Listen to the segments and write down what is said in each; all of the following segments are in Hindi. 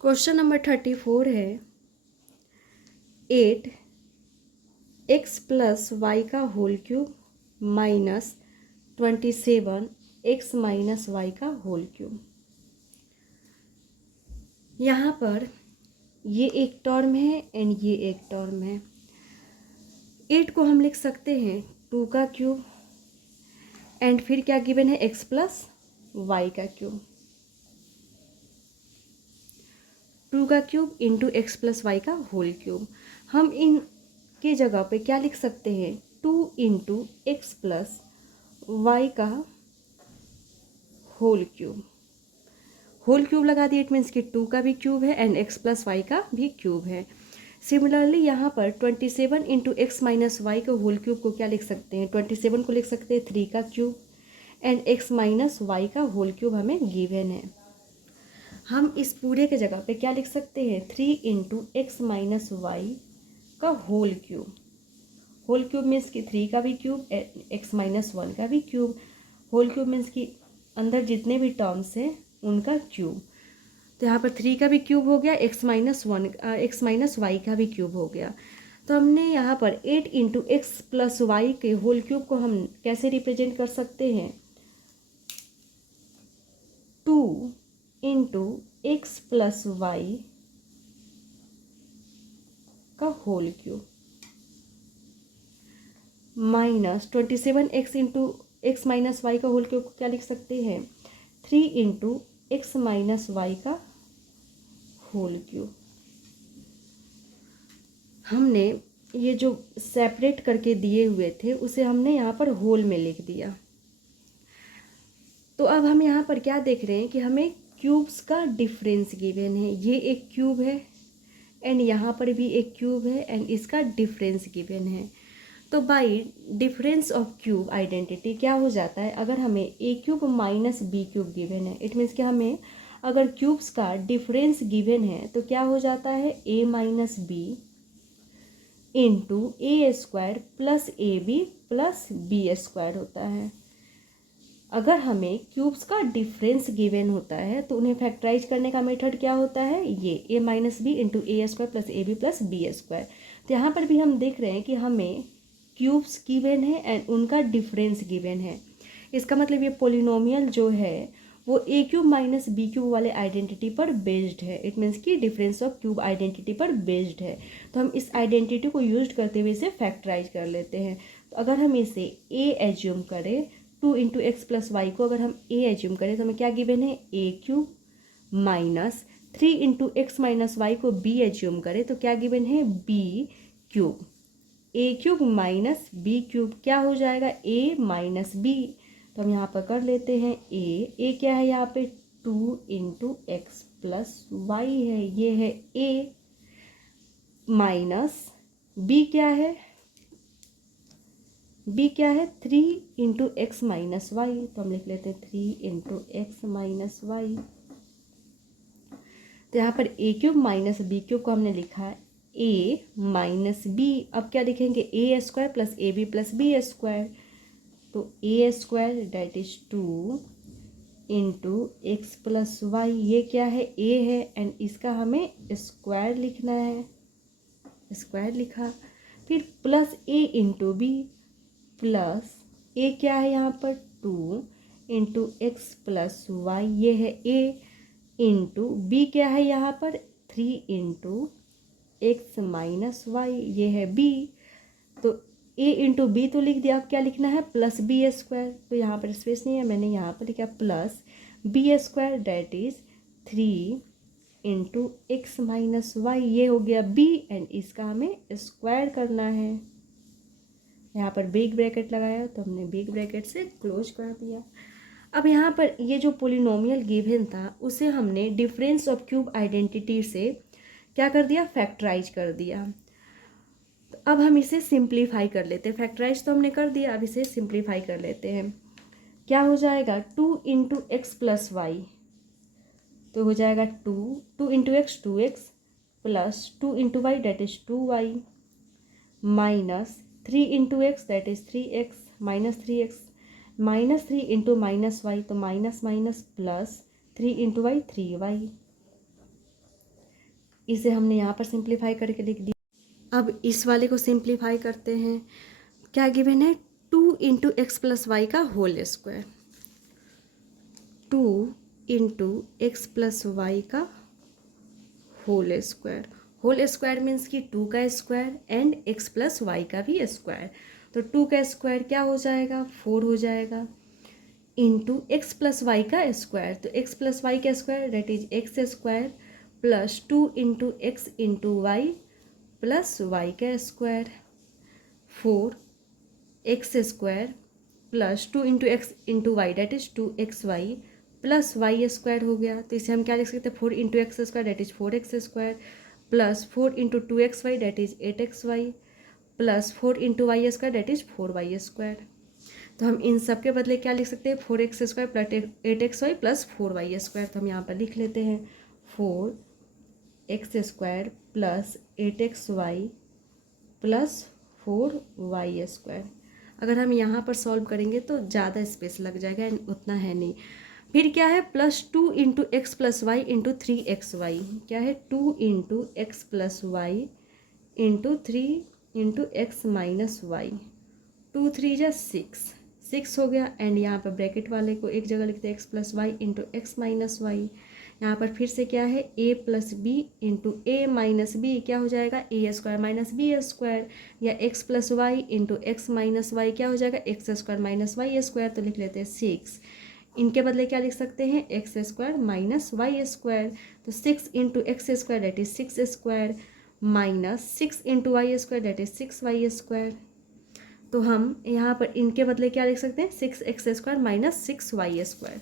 क्वेश्चन नंबर 34 है 8x प्लस वाई का whole cube minus 27x minus Y का होल क्यूब। यहाँ पर ये एक टर्म है एंड ये एक टर्म है। 8 को हम लिख सकते हैं 2 का क्यूब एंड फिर क्या गिवन है x प्लस वाई का क्यूब। 2 का cube into x plus Y का होल क्यूब। हम इन के जगह पे क्या लिख सकते हैं 2 इंटू एक्स प्लस वाई का होल क्यूब। होल क्यूब लगा दिए, इट मीन्स कि 2 का भी क्यूब है एंड एक्स प्लस वाई का भी क्यूब है। सिमिलरली यहाँ पर 27 इंटू एक्स माइनस वाई के होल क्यूब को क्या लिख सकते हैं 27 को लिख सकते हैं 3 का cube and X minus Y का होल क्यूब हमें गिवन है। हम इस पूरे के जगह पे क्या लिख सकते हैं 3 इंटू एक्स माइनस वाई का whole cube. Whole cube means कि 3 का भी क्यूब एक्स माइनस 1 का भी क्यूब। होल क्यूब मीन्स कि अंदर जितने भी टर्म्स हैं उनका क्यूब। तो यहाँ पर 3 का भी क्यूब हो गया, एक्स माइनस वाई का भी क्यूब हो गया। तो हमने यहाँ पर 8 इंटू एक्स प्लस वाई के होल क्यूब को हम कैसे रिप्रेजेंट कर सकते हैं 2 इंटू एक्स प्लस वाई का whole cube minus 27 X into x minus Y का होल क्यूब को क्या लिख सकते हैं 3 इंटू एक्स माइनस वाई का होल क्यूब। हमने ये जो सेपरेट करके दिए हुए थे उसे हमने यहाँ पर होल में लिख दिया। तो अब हम यहाँ पर क्या देख रहे हैं कि हमें क्यूब्स का डिफरेंस गिवन है। ये एक क्यूब है एंड यहाँ पर भी एक क्यूब है एंड इसका डिफरेंस गिवन है। तो by difference of cube identity क्या हो जाता है, अगर हमें a cube minus b cube given है, इट मीन्स कि हमें अगर क्यूब्स का डिफरेंस गिवन है तो क्या हो जाता है a minus b into a square plus a b plus B square होता है। अगर हमें क्यूब्स का डिफरेंस गिवन होता है तो उन्हें फैक्टराइज करने का मेथड क्या होता है, ये a minus b into a square plus a b plus B square. तो यहाँ पर भी हम देख रहे हैं कि हमें क्यूब्स गिवन है एंड उनका डिफरेंस गिवन है। इसका मतलब ये पोलिनोमियल जो है वो ए क्यूब माइनस बी क्यूब वाले आइडेंटिटी पर बेस्ड है। इट मीन्स कि डिफरेंस ऑफ क्यूब आइडेंटिटी पर बेस्ड है। तो हम इस आइडेंटिटी को यूज करते हुए इसे फैक्टराइज कर लेते हैं। तो अगर हम इसे ए एज्यूम करें 2 इंटू एक्स प्लस वाई को अगर हम ए एज्यूम करें तो हमें क्या गिवन है a cube minus 3 into x minus y को बी एज्यूम करें तो क्या गिवन है b cube. A cube minus b cube क्या हो जाएगा ए माइनस बी। तो हम यहाँ पर कर लेते हैं ए क्या है यहाँ पे 2 इंटू एक्स प्लस वाई है, ये है ए माइनस बी क्या है, बी क्या है 3 इंटू एक्स माइनस वाई। तो हम लिख लेते हैं 3 इंटू एक्स माइनस वाई। तो यहाँ पर ए क्यूब माइनस बी क्यूब को हमने लिखा है ए माइनस बी। अब क्या लिखेंगे a square plus a b plus B square. तो a square that is 2 into x plus y, ये क्या है ए है एंड इसका हमें स्क्वायर लिखना है, स्क्वायर लिखा। फिर प्लस ए इंटू बी प्लस ए क्या है यहाँ पर 2 इंटू एक्स प्लस वाई, ये है ए इंटू बी क्या है यहाँ पर 3 इंटू एक्स माइनस वाई, ये है बी। तो ए इंटू बी तो लिख दिया, अब क्या लिखना है प्लस बी स्क्वायर। तो यहाँ पर स्पेस नहीं है, मैंने यहाँ पर लिखा plus B square that is 3 into x minus Y, ये हो गया बी एंड इसका हमें स्क्वायर करना है। यहाँ पर बिग ब्रैकेट लगाया तो हमने बिग ब्रैकेट से क्लोज कर दिया। अब यहाँ पर ये जो पोलिनोमियल गिवन था उसे हमने डिफरेंस ऑफ क्यूब आइडेंटिटी से क्या कर दिया फैक्टराइज कर दिया। तो अब हम इसे सिंप्लीफाई कर लेते हैं। फैक्टराइज तो हमने कर दिया, अब इसे सिंप्लीफाई कर लेते हैं। क्या हो जाएगा 2 इंटू एक्स प्लस वाई, तो हो जाएगा 2 into x 2x plus 2 into y that is 2y minus 3 into x that is 3x minus 3x minus 3 into minus y, तो minus minus plus 3 into y 3y। इसे हमने यहाँ पर सिंप्लीफाई करके लिख दिया। अब इस वाले को सिंप्लीफाई करते हैं। क्या गिवन है? 2 इंटू एक्स प्लस वाई का whole square, 2 into x plus Y का whole square. Whole square means कि 2 का square and x plus Y का भी स्क्वायर। तो 2 का स्क्वायर क्या हो जाएगा? 4 हो जाएगा, इंटू एक्स प्लस वाई का स्क्वायर। तो एक्स प्लस वाई का square that is x square plus 2 into x into Y plus Y का square, 4 x square plus 2 into x into Y that is 2xy plus Y square हो गया। तो इसे हम क्या लिख सकते हैं? 4 into X square that is 4x square plus 4 into 2xy that is 8xy plus 4 into Y square that is 4y square. तो हम इन सब के बदले क्या लिख सकते हैं? 4x square plus 8xy plus 4y square. तो हम यहाँ पर लिख लेते हैं 4x square plus 8xy plus 4y square. अगर हम यहाँ पर सॉल्व करेंगे तो ज़्यादा स्पेस लग जाएगा एंड उतना है नहीं। फिर क्या है? Plus 2 into x plus Y into 3xy। क्या है? 2 into x plus Y into 3 into x minus Y, 2 3 जा 6 हो गया। एंड यहाँ पर ब्रैकेट वाले को एक जगह लिखते हैं X plus Y into x minus Y. यहाँ पर फिर से क्या है? a plus B into A minus B क्या हो जाएगा? A square minus B square, या X plus Y into x minus Y क्या हो जाएगा? X square minus Y square. तो लिख लेते हैं 6। इनके बदले क्या लिख सकते हैं? X square minus Y square. तो 6 into X square that is 6 square minus 6 into Y square that is 6y square. तो हम यहाँ पर इनके बदले क्या लिख सकते हैं? 6x square minus 6y square.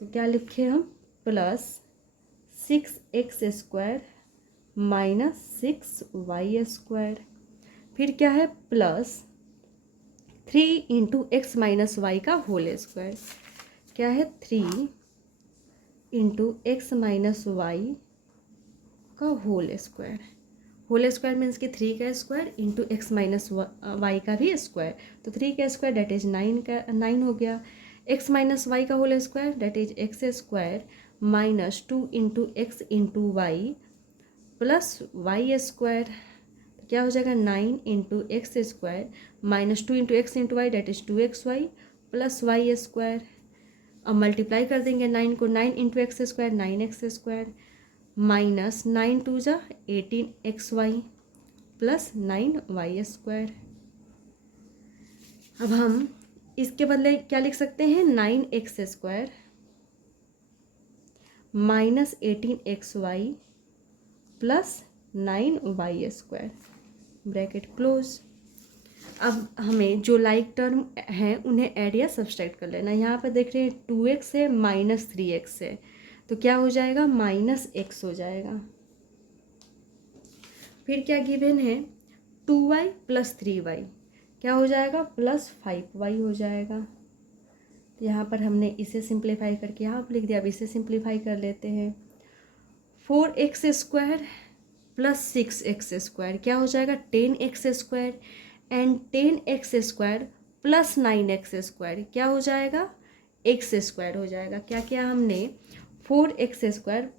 तो क्या लिखे हम? Plus 6x square minus 6y square. फिर क्या है? Plus 3 into x minus Y का होल स्क्वायर। क्या है? 3 इंटू एक्स माइनस वाई का whole square. Whole square means कि 3 का square into x minus Y का भी स्क्वायर। तो 3 का स्क्वायर दैट इज 9 हो गया। एक्स माइनस वाई का whole square that is x square minus 2 into x into Y plus Y square. क्या हो जाएगा? 9 into X square minus 2 into x into Y that is 2xy plus Y square. अब मल्टीप्लाई कर देंगे 9 को, 9 into X square 9x square minus 9 2 जा 18xy प्लस 9y स्क्वायर। अब हम इसके बदले क्या लिख सकते हैं? 9x square minus 18xy plus 9y square, bracket close. अब हमें जो लाइक टर्म हैं उन्हें ऐड या सब्सट्रैक्ट कर लेना। यहाँ पर देख रहे हैं 2x है माइनस 3x है, तो क्या हो जाएगा? माइनस x हो जाएगा। फिर क्या गिवन है? 2y प्लस 3y क्या हो जाएगा? प्लस 5y हो जाएगा। तो यहाँ पर हमने इसे सिंप्लीफाई करके यहाँ पर लिख दिया। अब इसे सिंप्लीफाई कर लेते हैं। 4x square plus 6x square क्या हो जाएगा? 10x square and 10x square plus 9x square क्या हो जाएगा? x स्क्वायर हो जाएगा। क्या किया हमने? 4x square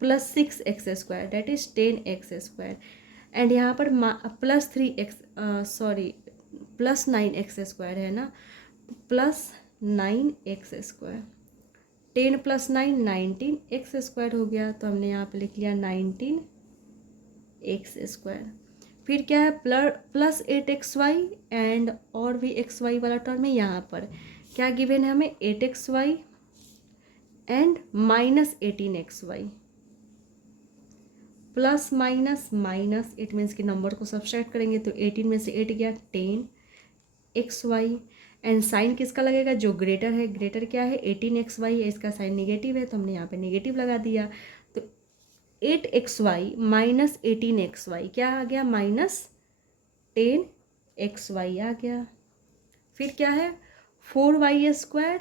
plus 6x square that is 10x square and यहाँ पर प्लस 9x स्क्वायर है ना, plus 9x square, 10 plus 9 19x square हो गया। तो हमने यहाँ पे लिख लिया 19x स्क्वायर। फिर क्या है? प्लस 8xy एंड और भी xy वाला टर्म है। यहाँ पर क्या गिवन है हमें? 8xy and minus 18xy plus minus minus, it means कि नंबर को सब्सट्रैक्ट करेंगे तो 18 में से 8 गया 10xy एंड साइन किसका लगेगा? जो ग्रेटर है। ग्रेटर क्या है? 18xy है, इसका साइन नेगेटिव है तो हमने यहाँ पे नेगेटिव लगा दिया। तो 8xy माइनस 18xy क्या आ गया? माइनस 10xy आ गया। फिर क्या है? 4y square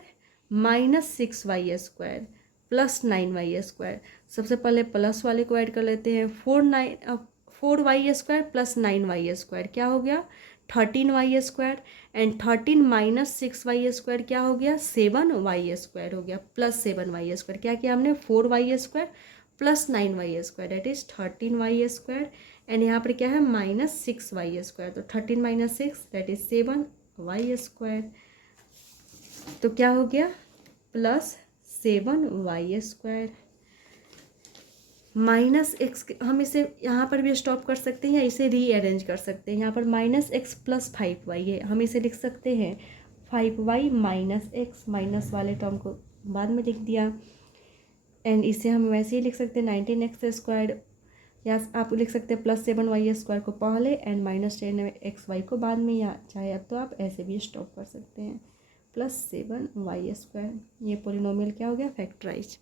minus 6y square plus 9y square. सबसे पहले प्लस वाले को ऐड कर लेते हैं। 4y square plus 9y square क्या हो गया? 13y square and 13 minus 6y square क्या हो गया? 7y स्क्वायर हो गया प्लस 7y स्क्वायर। क्या किया हमने? 4y square plus 9y² that is 13y², and यहाँ पर क्या है -6y², तो 13 माइनस 6 डेट इज 7y², तो क्या हो गया +7y²। -x हम इसे यहाँ पर भी स्टॉप कर सकते हैं या इसे रीअरेंज कर सकते हैं। यहाँ पर -x + 5y है, हम इसे लिख सकते हैं 5y - x, माइनस वाले टर्म को बाद में लिख दिया, एंड इसे हम वैसे ही लिख सकते हैं 19x², या आप लिख सकते हैं +7y² को पहले एंड -10xy को बाद में, या चाहे अब तो आप ऐसे भी स्टॉप कर सकते हैं +7y²। ये पोलिनोमियल क्या हो गया फैक्टराइज।